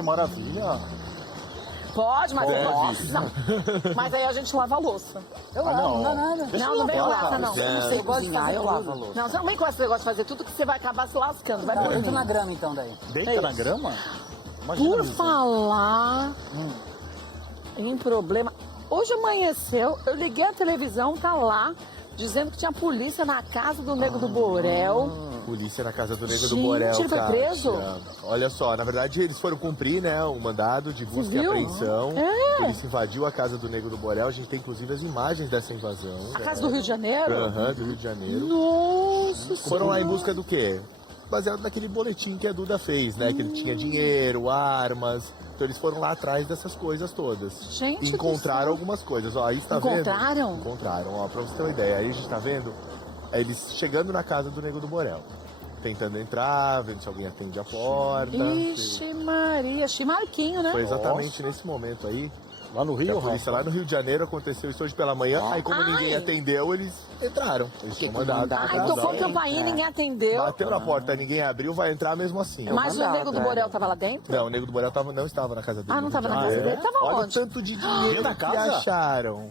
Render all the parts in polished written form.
que maravilha. Pode, mas Pode. nossa. Mas aí a gente lava a louça. Eu lavo, não dá nada. Não vem com essa, não. Eu não sei cozinhar, eu lavo a louça. Não, você não vem com esse negócio de fazer tudo que você vai acabar se lascando. Vai por Deita mim. na grama então daí. Deita na grama? Imagina Por isso. falar em problema... Hoje amanheceu, eu liguei a televisão, tá lá, dizendo que tinha polícia na casa do Nego do Borel. Polícia na casa do Nego do Gente, Borel, ele foi Kátia. preso? Olha só, na verdade eles foram cumprir, né, o mandado de busca e viu? apreensão. É. A polícia invadiu a casa do Nego do Borel. A gente tem inclusive as imagens dessa invasão. A casa do Rio de Janeiro? Aham, do Rio de Janeiro. Nossa Foram lá em Senhora. busca do quê? Baseado naquele boletim que a Duda fez, né? Que ele tinha dinheiro, armas. Então eles foram lá atrás dessas coisas todas. Gente do Encontraram céu. algumas coisas. Ó, aí está Encontraram? vendo? Encontraram, ó, pra você ter uma ideia. Aí a gente tá vendo eles chegando na casa do Nego do Borel. Tentando entrar, vendo se alguém atende a porta. Ixi Maria, Chimarquinho, né? Foi exatamente nesse momento aí. Lá no Que Rio, a polícia lá no Rio de Janeiro aconteceu isso hoje pela manhã. Aí como ninguém atendeu, eles entraram. Eles tinham mandado. Ai, tocou campainha, ninguém atendeu. Bateu na porta, ninguém abriu, vai entrar mesmo assim. Mas o Nego do Borel tava lá dentro? Não, o Nego do Borel não estava na casa dele. Ah, não estava na casa dele? Tava Olha onde? o tanto de dinheiro Na que casa? acharam.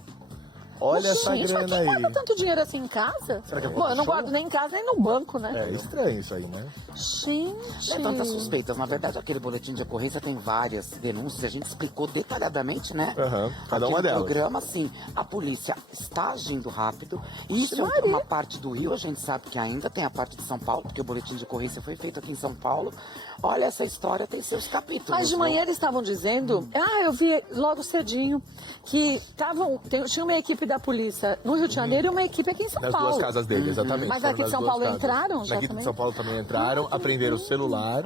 Olha essa Gente, mas grana quem guarda aí. tanto dinheiro assim em casa? Será que é Pô, eu não show? guardo nem em casa, nem no banco, né? É estranho isso aí, né? Gente. Levanta suspeitas. Na verdade, aquele boletim de ocorrência tem várias denúncias. A gente explicou detalhadamente, né? Aham, cada uma Aqui no delas. programa, sim. A polícia está agindo rápido. Isso é uma parte do Rio. A gente sabe que ainda tem a parte de São Paulo, porque o boletim de ocorrência foi feito aqui em São Paulo. Olha, essa história tem seus capítulos. Mas de viu? manhã eles estavam dizendo, eu vi logo cedinho, que tinha uma equipe da polícia no Rio de Janeiro e uma equipe aqui em São Nas Paulo. duas casas dele, exatamente. Mas Foram aqui de nas São duas Paulo casas. entraram já Aqui de também? São Paulo também entraram, apreenderam o celular,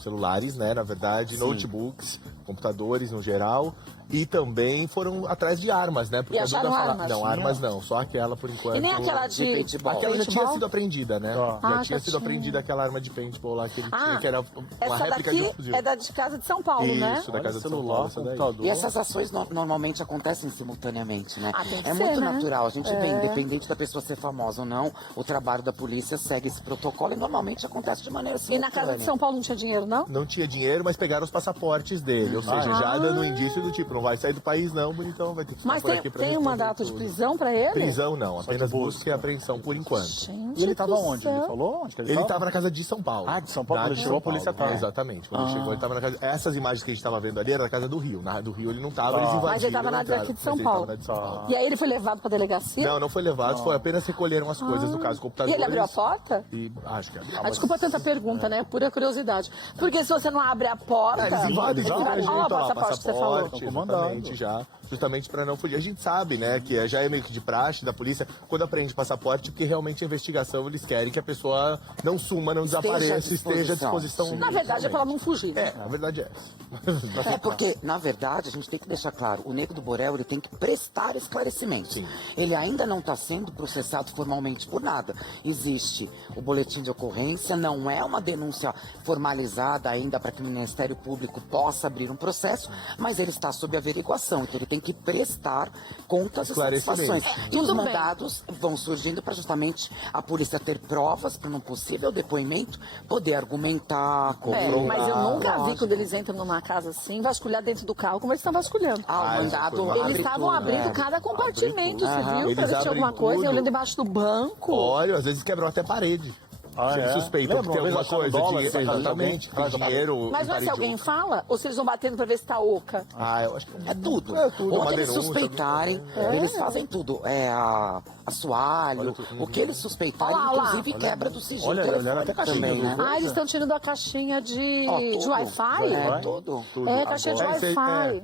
celulares, né, na verdade, notebooks, computadores no geral, e também foram atrás de armas, né? Porque E a Duda acharam fala- armas? Não, armas não, só aquela por enquanto. E nem aquela de... paintball. Aquela já tinha paintball? sido apreendida, né? Ah, Já já tinha sido tinha. apreendida aquela arma de paintball lá que ele tinha, que era uma essa réplica de um daqui fuzil. é da de casa de São Paulo, né? Isso, da Olha, casa de São celular, Paulo, essa daí. computador. E essas ações normalmente acontecem simultaneamente, né? Ah, tem que é ser, muito né? natural. A gente vê, independente da pessoa ser famosa ou não, o trabalho da polícia segue esse protocolo e normalmente acontece de maneira E simultânea. na casa de São Paulo não tinha dinheiro, não? Não tinha dinheiro, mas pegaram os passaportes dele. Ou seja, já dando indício do tipo, não vai sair do país não, bonitão, vai ter que ficar Mas por aqui pra tem um responder mandato de tudo. prisão pra ele? Prisão não, apenas de busca. busca e apreensão por enquanto. Gente E ele tava do onde? céu. Ele falou onde que Ele estava na casa de São Paulo. Ah, de São Paulo, Na quando de chegou, São a polícia Paulo. tava. Exatamente, quando ele chegou, ele estava na casa... Essas imagens que a gente estava vendo ali era na casa do Rio. Na do Rio ele não estava, eles invadiram. Mas ele tava na entraram. daqui de Mas São ele Paulo. tava na de São Paulo. E aí ele foi levado pra delegacia? Não, não foi levado, foi apenas recolheram as coisas, no caso, E computadores. ele abriu a porta? E acho que abriu. Desculpa tanta pergunta, né? Pura curiosidade. Porque se você não abre a porta... Eles invadem, eles invadem, Olha o ó, passaporte que você falou. passaporte, exatamente, já. Justamente para não fugir. A gente sabe, né, que já é meio que de praxe da polícia, quando apreende passaporte, porque realmente a investigação, eles querem que a pessoa não suma, não desapareça, esteja à disposição. Na verdade é pra ela não fugir. É, a verdade é essa. É porque, na verdade, a gente tem que deixar claro, o Nego do Borel ele tem que prestar esclarecimentos. Sim. Ele ainda não está sendo processado formalmente por nada. Existe o boletim de ocorrência, não é uma denúncia formalizada ainda para que o Ministério Público possa abrir um processo, mas ele está sob averiguação, então ele tem que prestar contas e satisfações. E os Tudo bem. mandados vão surgindo para justamente a polícia ter provas para num possível depoimento poder argumentar, confrontar. Mas eu nunca vi Lógico. quando eles entram numa casa assim, vasculhar dentro do carro, como eles estão vasculhando. Ah, o mandado Eles Eles abre estavam tudo, abrindo né? cada compartimento, você Aham. viu? Eles Pra ver se tinha abrem alguma coisa, tudo. olhando debaixo do banco. Olha, às vezes quebrou até parede. Ah, Eles é? suspeitam que Lembra tem uma vez alguma acharam coisa, dólar, dinheiro, assim, exatamente, alguém tem dinheiro. Mas em não é se parede alguém oca. fala, ou se eles vão batendo pra ver se tá oca. Ah, eu acho que É tudo. É tudo, uma Onde eles denúncia, suspeitarem, eles fazem tudo. É a assoalho, o que eles suspeitarem, Olha lá, olha lá. inclusive quebra do sigilo Olha, telefônico olha até caixinha também, do- né? Ah, eles estão tirando a caixinha de Tudo. Wi-Fi? É, tudo. É, caixinha de Agora- Wi-Fi.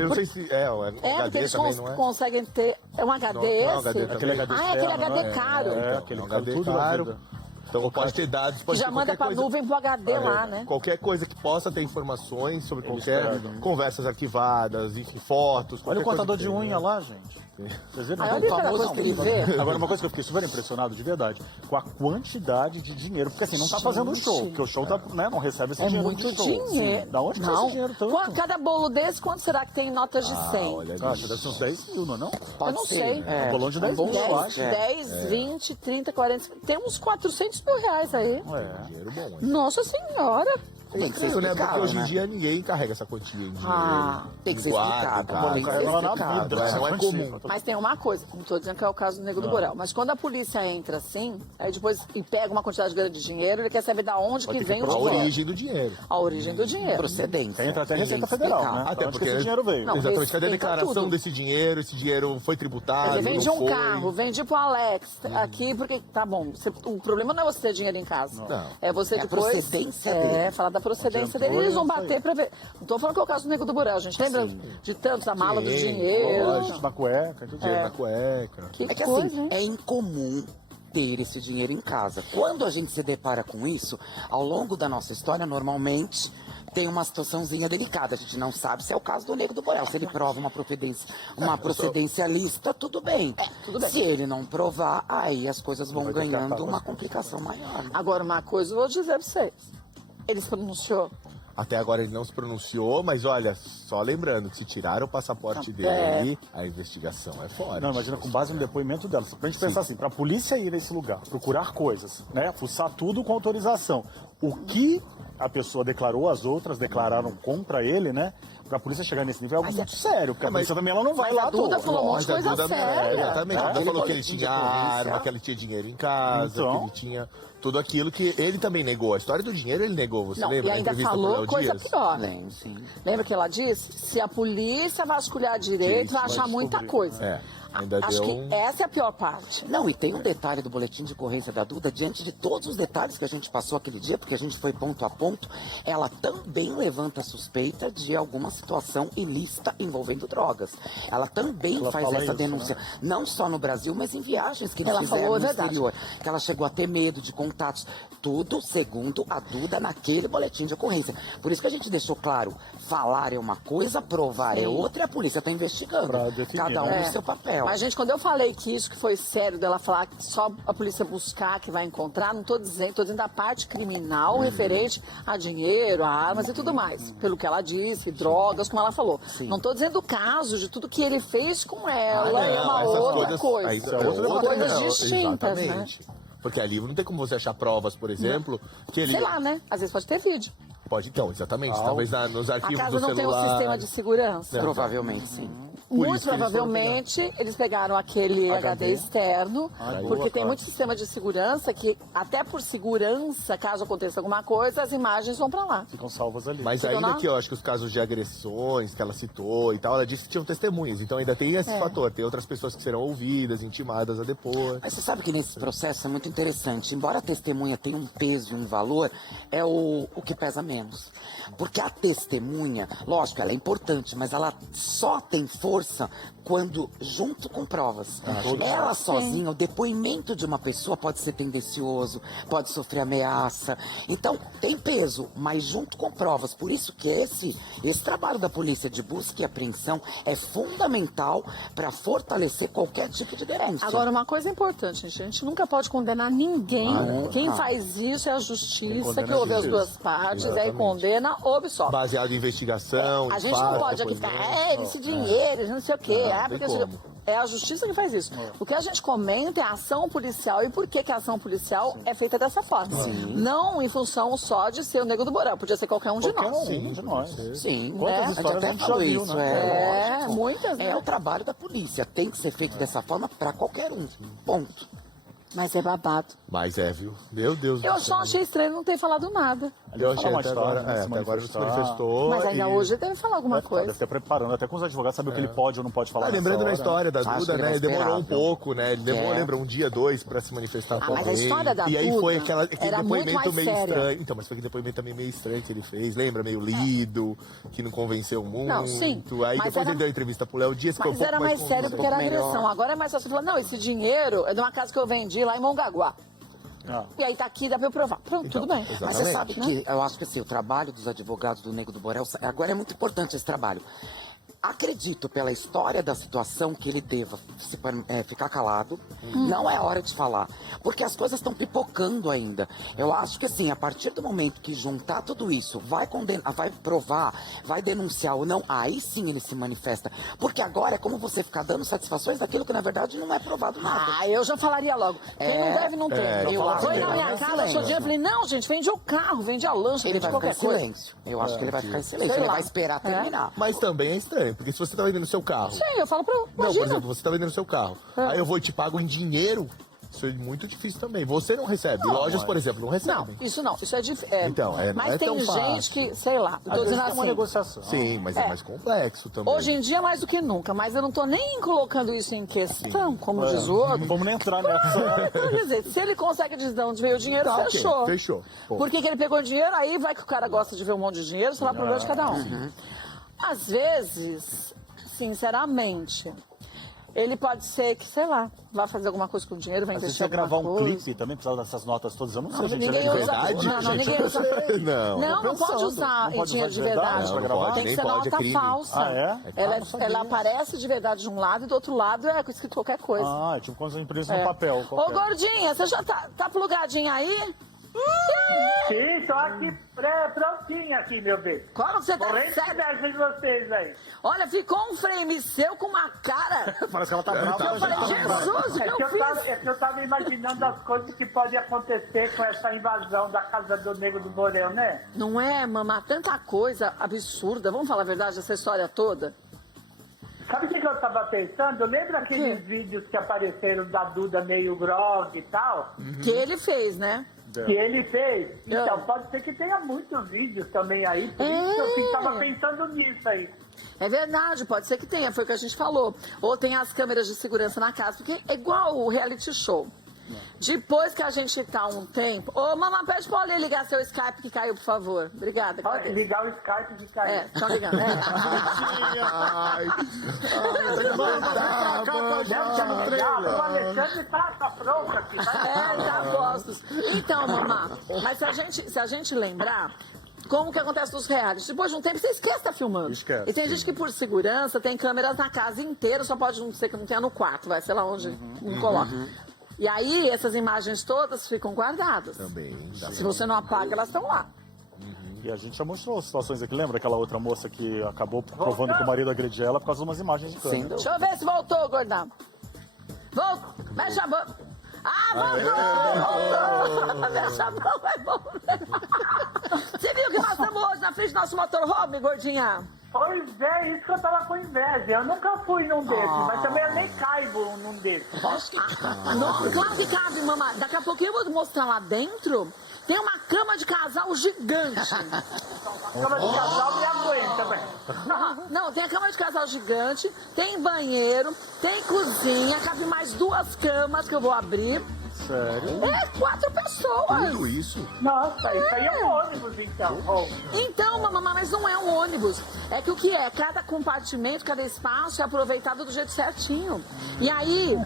Eu não sei se é um É, porque HD eles também, não é? conseguem ter... É um HD Não, não, esse? HD também. Aquele HD Ah, é aquele externo, HD né? caro. É, aquele um cara, HD tudo na caro. vida. Então pode ter dados, Que pode já ter manda qualquer pra coisa. nuvem pro HD lá, né? Qualquer coisa que possa ter informações sobre qualquer pegam. conversas arquivadas, enfim, fotos. Olha o qualquer contador coisa de que tem, unha né? lá, gente. Vocês viram? Aí É olha cada famoso coisa que ele vê. Agora, uma coisa que eu fiquei super impressionado, de verdade, com a quantidade de dinheiro. Porque assim, não tá fazendo o show, porque o show tá, né, não recebe esse É dinheiro muito de show. dinheiro. Da onde que é esse dinheiro tanto? Cada bolo desse, quanto será que tem notas de 100? Olha ali. Acho, deve ser uns 10 mil, não é não? Pode não ser. sei. É. Um bolão de 10 mil, bom eu chute, acho. 10, 20, 30, 40... Tem uns 400 mil reais aí. É. Dinheiro bom, hein? Nossa Senhora! Tem que ser estranho, né? Porque explicado, hoje em né? dia ninguém carrega essa quantia em dinheiro. Tem que ser Guarda, explicado. cara. Tem que ser Carrega ela na explicado. vida, Não é né? comum. Mas tem uma coisa, não estou dizendo que é o caso do Nego do Borel, mas quando a polícia entra assim, aí depois e pega uma quantidade grande de dinheiro, ele quer saber da onde Vai que ter que vem o provar. A dinheiro. origem do dinheiro. A origem do dinheiro. Procedência. Entra até a Tem Receita que Federal, explicar. né? Até Pra onde que porque- esse dinheiro veio. Não, Exatamente. Cadê a respeita declaração tudo. desse dinheiro? Esse dinheiro foi tributado? Você vende não um foi? carro, vende pro Alex aqui, porque tá bom. O problema não é você ter dinheiro em casa. Não. É você É a depois. procedência dele. Falar da procedência Onde entrou, dele. Eles vão é isso aí. bater pra ver. Não tô falando que é o caso do Nego do Borel, gente. Lembra de tanto a mala do Sim, dinheiro? lógico. Na cueca, tudo. Dinheiro na cueca. Que É que coisa, assim, hein? é incomum ter esse dinheiro em casa. Quando a gente se depara com isso, ao longo da nossa história, normalmente tem uma situaçãozinha delicada. A gente não sabe se é o caso do Nego do Borel. Se ele prova uma procedência lícita, tudo bem. tudo bem. Se ele não provar, aí as coisas vão Vai ter que ganhando acabar uma com complicação maior. né? Agora, uma coisa eu vou dizer pra vocês. Ele se pronunciou. Até agora ele não se pronunciou, mas olha, só lembrando que se tiraram o passaporte dele, a investigação é forte. Não, imagina, com base no depoimento dela. Pra gente pensar assim, pra polícia ir nesse lugar, procurar coisas, né? Fuçar tudo com autorização. O que a pessoa declarou, as outras declararam contra ele, né? Pra polícia chegar nesse nível é algo muito sério, porque a polícia também ela não vai mas lá a Duda à toa. falou um monte de Mas a coisa Duda- séria. Exatamente. A Duda Aquele falou que ele boletim de tinha ocorrência. arma, que ele tinha dinheiro em casa, Então. que ele tinha tudo aquilo que ele também negou. A história do dinheiro ele negou, você Não, lembra? e na ainda entrevista pro falou Léo coisa Dias? pior. Lembro, sim. Lembra que ela disse? Se a polícia vasculhar direito, vai achar muita coisa. É, ainda Acho deu que essa é a pior parte. Não, e tem um detalhe do boletim de ocorrência da Duda, diante de todos os detalhes que a gente passou aquele dia, porque a gente foi ponto a ponto, ela também levanta a suspeita de alguma situação ilícita envolvendo drogas. Ela também Ela faz fala essa isso, denúncia, não só no Brasil, mas em viagens que eles Ela fizeram falou a no verdade. exterior. Que ela chegou a ter medo de contatos. Tudo segundo a Duda naquele boletim de ocorrência. Por isso que a gente deixou claro, falar é uma coisa, provar é outra, e a polícia está investigando. Pra definir, Cada um né? no seu papel. Mas, gente, quando eu falei que isso que foi sério dela falar que só a polícia buscar que vai encontrar, não tô dizendo a parte criminal referente a dinheiro, a armas e tudo mais. Pelo que ela disse, drogas, como ela falou. Sim. Não tô dizendo o caso de tudo que ele fez com ela, é uma essas outra coisa. aí é outra São coisas não, distintas, né? exatamente. Porque ali não tem como você achar provas, por exemplo, que ele Sei lá, né? Às vezes pode ter vídeo. pode então, exatamente, talvez nos A arquivos casa do não tem um celular. sistema de segurança. Provavelmente sim. Por Muito isso que eles foram provavelmente eles pegaram aquele HD externo, porque boa, tem claro. muito sistema de segurança que, até por segurança, caso aconteça alguma coisa, as imagens vão pra lá. Ficam salvas ali. Mas Ficam ainda lá? que eu acho que os casos de agressões que ela citou e tal, ela disse que tinham testemunhas. Então ainda tem esse fator, tem outras pessoas que serão ouvidas, intimadas a depor. Mas você sabe que nesse processo é muito interessante. Embora a testemunha tenha um peso e um valor, é o que pesa menos. Porque a testemunha, lógico, ela é importante, mas ela só tem força quando junto com provas. Ela sozinha, o depoimento de uma pessoa pode ser tendencioso, pode sofrer ameaça. Então, tem peso, mas junto com provas. Por isso que esse trabalho da polícia de busca e apreensão é fundamental para fortalecer qualquer tipo de denúncia. Agora, uma coisa importante, gente, a gente nunca pode condenar ninguém. Quem não. faz isso é a justiça, condena que ouve é a as duas justiça. partes, aí Exatamente. condena ou absolve. Baseado em investigação. A em gente não fato, pode aqui depoimento. ficar, esse dinheiro, não sei o quê. Não, Porque tem como. é a justiça que faz isso. O que a gente comenta é a ação policial e por que que a ação policial é feita dessa forma. Não em função só de ser o Nego do Borel, podia ser qualquer um de Qualquer nós. um de nós. Sim, Quantas a gente histórias a até gente já falou viu, isso. né? É, lógico. muitas, né? É o trabalho da polícia, tem que ser feito dessa forma para qualquer um. Ponto. Mas é babado. Mas é, viu? Meu Deus do Eu céu. só achei estranho não ter falado nada. Eu achei Fala mais até tarde, agora, né, se até agora não se manifestar. manifestou. Mas ainda e- hoje ele deve falar alguma Deve coisa. estar preparando, até com os advogados, saber o que ele pode ou não pode falar. lembrando nessa na hora. história da Acho Duda, que ele né? vai Ele demorou esperar, um viu? pouco, né? Ele demorou, É. lembra, um dia, 2 pra se manifestar mas a também. história da E aí Duda foi aquele era muito depoimento mais meio séria. estranho. Então, mas foi aquele depoimento também meio estranho que ele fez. Lembra? Meio lido, que não convenceu muito. Não, sim, Aí mas depois era- ele deu a entrevista pro Léo Dias, ficou Mas um pouco era mais sério porque era melhor. agressão. Agora é mais fácil falar, não, esse dinheiro é de uma casa que eu vendi lá em Mongaguá. Ah. E aí tá aqui, dá pra eu provar. Pronto, Então, tudo bem. exato. Mas você Exatamente. sabe que eu acho que assim, o trabalho dos advogados do Nego do Borel, agora é muito importante esse trabalho. acredito, pela história da situação, que ele deva ficar calado. Não é hora de falar, porque as coisas estão pipocando ainda. Eu acho que, assim, a partir do momento que juntar tudo isso, vai condenar, vai provar, vai denunciar ou não, aí sim ele se manifesta. Porque agora é como você ficar dando satisfações daquilo que, na verdade, não é provado nada. Ah, eu já falaria logo. Quem não deve, não tem. eu acho Foi que na ele minha vai casa, ficar em achou dinheiro. Eu falei, não, gente, vende o carro, vende a lancha, Ele vende vai ficar qualquer em coisa. silêncio. Eu acho que ele vai ficar em silêncio. Sei Ele lá. vai esperar terminar. Mas também é estranho, porque se você tá vendendo seu carro... Sim, eu falo pra Não, por imagina. exemplo, você tá vendendo seu carro. Aí eu vou e te pago em dinheiro. Isso é muito difícil também. Você não recebe. Lojas, por exemplo, não Não, recebem. isso não. Isso é difícil. Então, não mas é tem tão gente fácil. que, sei lá, eu Às tô vezes dizendo tem uma assim. negociação. Sim, mas é mais complexo também. Hoje em dia, mais do que nunca, mas eu não tô nem colocando isso em questão, como diz o Não outro. vamos nem entrar nessa. Então, quer dizer, se ele consegue dizer de onde veio o dinheiro, Tá, ok, fechou. fechou. Pô. Por que ele pegou o dinheiro? Aí vai que o cara gosta de ver um monte de dinheiro, será problema de cada um. Às vezes, sinceramente, ele pode ser que, sei lá, vai fazer alguma coisa com o dinheiro, vai Às vezes investir você gravar alguma um coisa. clipe também, precisava dessas notas todas. Eu não sei, Não, gente. ninguém é usa. verdade? Não, Gente, ninguém usa. não. Não Tô pode pensando. usar Não pode dinheiro usar de verdade. pra gravar? Tem que Nem ser pode, é nota crime. falsa. Ah, é? Ela, não sabia. ela aparece de verdade de um lado e do outro lado é escrito qualquer coisa. Ah, é tipo quando você imprime É. no papel. Ô, qualquer. gordinha, você já tá plugadinha aí? Sim, tô aqui prontinha aqui, meu bem. Como você tá Morrendo de sério? inveja de vocês aí. Olha, ficou um frame seu com uma cara. Parece que ela tá brava. Eu falei, Jesus, o É que que eu fiz? eu tava imaginando as coisas que podem acontecer com essa invasão da casa do Nego do Borel, né? Não é, mamá, tanta coisa absurda. Vamos falar a verdade, essa história toda? Sabe o que eu tava pensando? Lembra aqueles vídeos que apareceram da Duda meio grog e tal? Que ele fez, né? Que ele fez? Então, Ah. pode ser que tenha muitos vídeos também aí. Por isso que eu tava pensando nisso aí. É verdade, pode ser que tenha, foi o que a gente falou. Ou tem as câmeras de segurança na casa, porque é igual o reality show. Depois que a gente tá um tempo... Ô, mamãe, pede pra Olê ligar seu Skype que caiu, por favor. Obrigada. Pode agradeço. ligar o Skype de cair. É, estão ligando. É. Ai, Não, o Alexandre tá pronto aqui. É, tá postos. Então, mamá, mas se a gente lembrar, como que acontece nos reais? Depois de um tempo, você esquece de tá filmando. Esquece. E tem gente que, por segurança, tem câmeras na casa inteira, só pode não ser que não tenha no quarto, vai, sei lá onde não coloca. E aí, essas imagens todas ficam guardadas. também. Se você não apaga, elas estão lá. E a gente já mostrou situações aqui. Lembra aquela outra moça que acabou provando que o marido agredia ela por causa de umas imagens de câmera? Sem dúvida. Deixa eu ver se voltou, gordão. Voltou. Mexe a boca. Voltou! Mexe a boca, vai voltar. Você viu que nós estamos hoje na frente do nosso motorhome, gordinha? Pois é, isso que eu tava com inveja. Eu nunca fui num desses, mas também eu nem caibo num desses. Não, claro que cabe, mamãe. Daqui a pouquinho eu vou mostrar lá dentro. Tem uma cama de casal gigante. Cama de casal me aguenta, velho. Não, tem a cama de casal gigante, tem banheiro, tem cozinha, cabe mais 2 camas que eu vou abrir. Sério? É, 4 pessoas. Tudo isso? Nossa, isso aí é um ônibus, então. Oh. Então, mamãe, mas não é um ônibus. É que o que é? Cada compartimento, cada espaço é aproveitado do jeito certinho. E aí,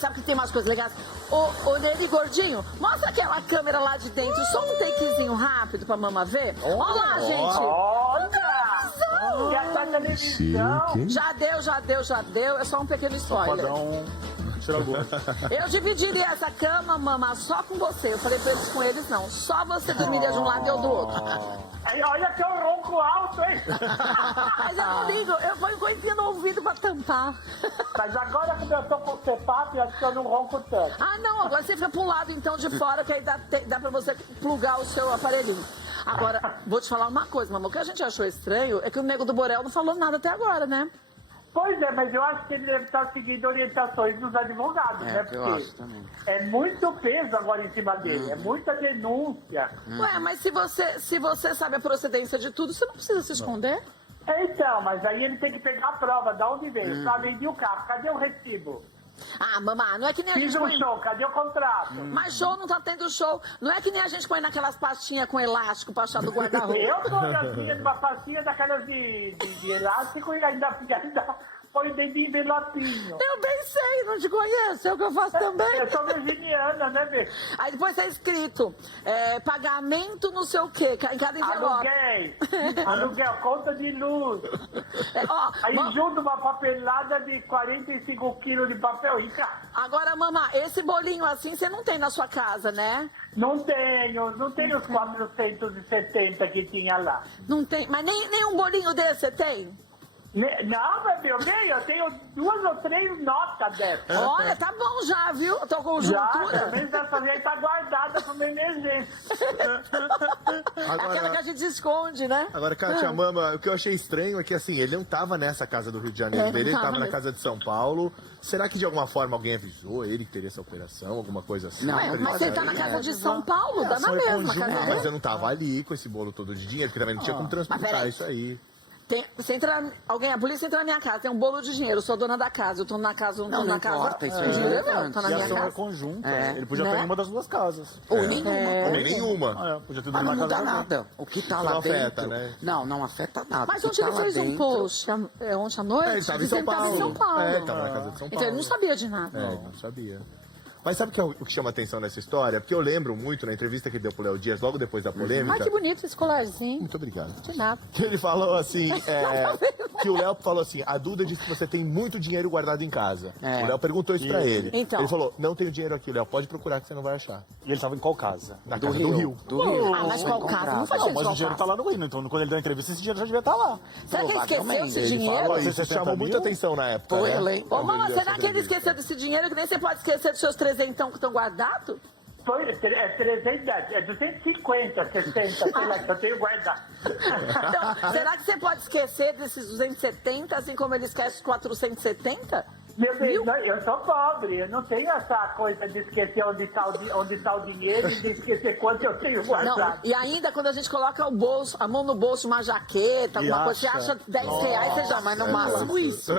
sabe que tem umas coisas legais? Ô, Neri Gordinho, mostra aquela câmera lá de dentro, só um takezinho rápido pra mamãe ver. Olha lá, gente. Olha! E a televisão. Já deu. É só um pequeno spoiler. Padrão tira-gosto. Eu dividiria essa cama, mamãe, só com você. Eu falei pra eles com eles, não. Só você dormiria de um lado e eu do outro. Aí, olha que eu ronco alto, hein? Mas eu não ligo, eu ponho coisinha no ouvido pra tampar. Mas agora que eu tô com o CPAP, eu acho que eu não ronco tanto. Ah, não, agora você fica pro lado então de fora, que aí dá pra você plugar o seu aparelhinho. Agora, vou te falar uma coisa, mamãe. O que a gente achou estranho é que o Nego do Borel não falou nada até agora, né? Pois é, mas eu acho que ele deve estar seguindo orientações dos advogados, né? eu acho também. É muito peso agora em cima dele, é muita denúncia. Ué, mas se você sabe a procedência de tudo, você não precisa se esconder. Então, mas aí ele tem que pegar a prova, de onde veio? Só vendi o carro, cadê o recibo? Ah, mamãe, não é que nem a Fiz gente um põe... show, cadê o contrato? Mas show não tá tendo show. Não é que nem a gente põe naquelas pastinhas com elástico pra achar do guarda-roupa. Eu tô assim, uma pastinha daquelas de elástico e ainda põe dentro de envelopinho. Eu bem sei, não te conheço, é o que eu faço também. Eu sou virginiana, né, Bê? Aí depois tá escrito, pagamento não sei o quê, em cada envelope. Aluguel, conta de luz. Aí junto uma papelada de 45 quilos de papel rica. Agora, mamãe, esse bolinho assim você não tem na sua casa, né? Não tenho os 470 que tinha lá. Não tem, mas nem um bolinho desse você tem? Não, meu bem, eu tenho 2 ou 3 notas dessas. Olha, tá bom já, viu? Tô com conjuntura. Pelo menos essa aí tá guardada pra uma emergência. Aquela que a gente esconde, né? Agora, Kátia, Mama, o que eu achei estranho é que, assim, ele não tava nessa casa do Rio de Janeiro dele, ele tava na casa de São Paulo. Será que, de alguma forma, alguém avisou ele que teria essa operação, alguma coisa assim? Não, Mas você tá na casa de São Paulo, dá na mesma casa Mas eu não tava ali com esse bolo todo de dinheiro, porque também não tinha como transportar isso aí. A polícia entra na minha casa, tem um bolo de dinheiro, eu sou dona da casa, eu tô na casa, Não na casa. importa, isso aí dinheiro é é meu, tá na E a minha ação é casa. conjunta. É. Ele podia Né? estar em uma das 2 casas. Ou nenhuma. Ou nenhuma. Podia ter Mas ido não na muda casa de alguém. nada. O que tá lá Não dentro... afeta, né? Não afeta nada. Mas O ontem que ele tá lá fez um dentro- post, ontem à noite, Ele tava em dizendo São que tava em São Paulo. Paulo. Ele tava na casa de São Paulo. Então ele não sabia de nada. Não sabia. Mas sabe o que chama atenção nessa história? Porque eu lembro muito na entrevista que ele deu pro Léo Dias, logo depois da polêmica. Ai, que bonito esse colarzinho. Muito obrigado. De nada. Que ele falou assim, que o Léo falou assim, a Duda disse que você tem muito dinheiro guardado em casa. É. O Léo perguntou isso pra ele. Então. Ele falou, não tenho dinheiro aqui, Léo, pode procurar que você não vai achar. E ele tava em qual casa? Na casa do Rio. Do Rio. Ah, mas Foi qual casa? Não faz Não, sentido mas o qual dinheiro casa. tá lá no Rio, então quando ele deu a entrevista, esse dinheiro já devia estar lá. Será que ele esqueceu Provavelmente. esse Ele dinheiro? falou isso, 60 chamou muita mil? atenção na época. Foi, né? eu lembro. Ô, Quando mama, ele deu será essa que ele entrevista. esqueceu desse dinheiro que nem você pode esquecer dos seus trezentão que estão guardados? Foi 300, 250, 60, sei lá, que eu tenho guardado. Então, será que você pode esquecer desses 270, assim como ele esquece os 470? Meu Deus, não, eu sou pobre, eu não tenho essa coisa de esquecer onde tá o dinheiro e de esquecer quanto eu tenho Não, guardado. e ainda quando a gente coloca a mão no bolso, uma jaqueta, E alguma coisa, você acha? acha 10 reais, você já Mas no máximo isso.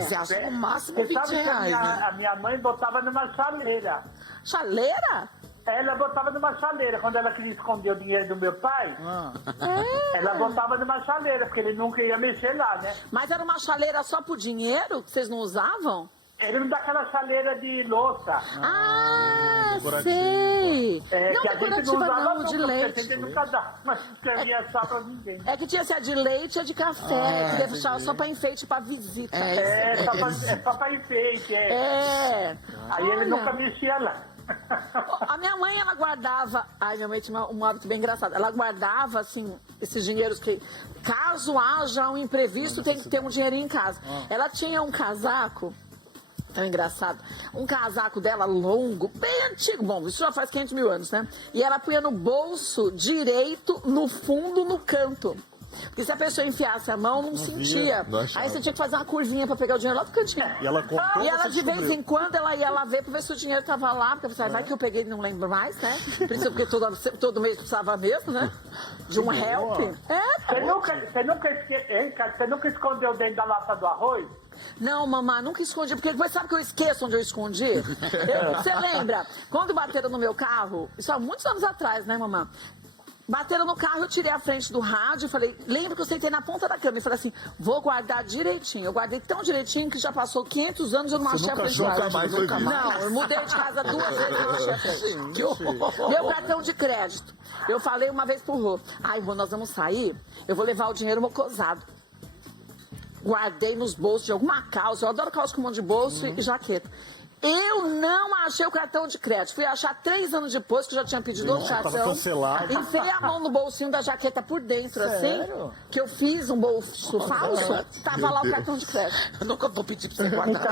Você acha no máximo Você 20 sabe que reais, né? a minha mãe botava numa chaleira. Chaleira? Ela botava numa chaleira. Quando ela queria esconder o dinheiro do meu pai, ela botava numa chaleira, porque ele nunca ia mexer lá, né? Mas era uma chaleira só por dinheiro que vocês não usavam? Ele não dá aquela chaleira de louça. Ah, decorativa. sei. É, Não que a gente decorativa usava não, nunca, de porque a leite. gente nunca dá, mas escrevia só pra ninguém. É que tinha assim, a de leite e a de café, que deixava só pra enfeite, pra visita. É só pra enfeite, É. Aí ele Olha. nunca mexia lá. A minha mãe, ela guardava... Ai, minha mãe tinha um hábito bem engraçado. Ela guardava, assim, esses dinheiros que... Caso haja um imprevisto, tem que ter um dinheirinho em casa. Ela tinha um casaco... Tão engraçado. Um casaco dela longo, bem antigo. Bom, isso já faz 500 mil anos, né? E ela punha no bolso direito, no fundo, no canto. Porque se a pessoa enfiasse a mão, não sentia. não achava. Aí você tinha que fazer uma curvinha pra pegar o dinheiro lá do cantinho. E ela contou. E ela, você de vez descobriu. em quando, ela ia lá ver pra ver se o dinheiro tava lá. Porque eu falei, vai que eu peguei e não lembro mais, né? Porque todo mês precisava mesmo, né? De um help. Você nunca escondeu dentro da lata do arroz? Não, mamãe, nunca escondi, porque depois sabe que eu esqueço onde eu escondi? Você lembra? Quando bateram no meu carro, isso há muitos anos atrás, né, mamãe? Bateram no carro, eu tirei a frente do rádio e falei, lembra que eu sentei na ponta da cama e falei assim, vou guardar direitinho. Eu guardei tão direitinho que já passou 500 anos e eu não achei a frente do rádio. mais foi visto. Não, eu mudei de casa 2 vezes e não achei a frente. Que horror. Meu cartão de crédito. Eu falei uma vez pro Rô, ai, Rô, nós vamos sair, eu vou levar o dinheiro mocosado. Guardei nos bolsos de alguma calça, eu adoro calça com um monte de bolso e jaqueta. Eu não achei o cartão de crédito. Fui achar 3 anos depois, que eu já tinha pedido outro Tava cartão. cancelado. Enfiei a mão no bolsinho da jaqueta por dentro, Sério? assim. Que eu fiz um bolso falso. Tava lá o cartão de crédito. Eu nunca vou pedir pra você guardar.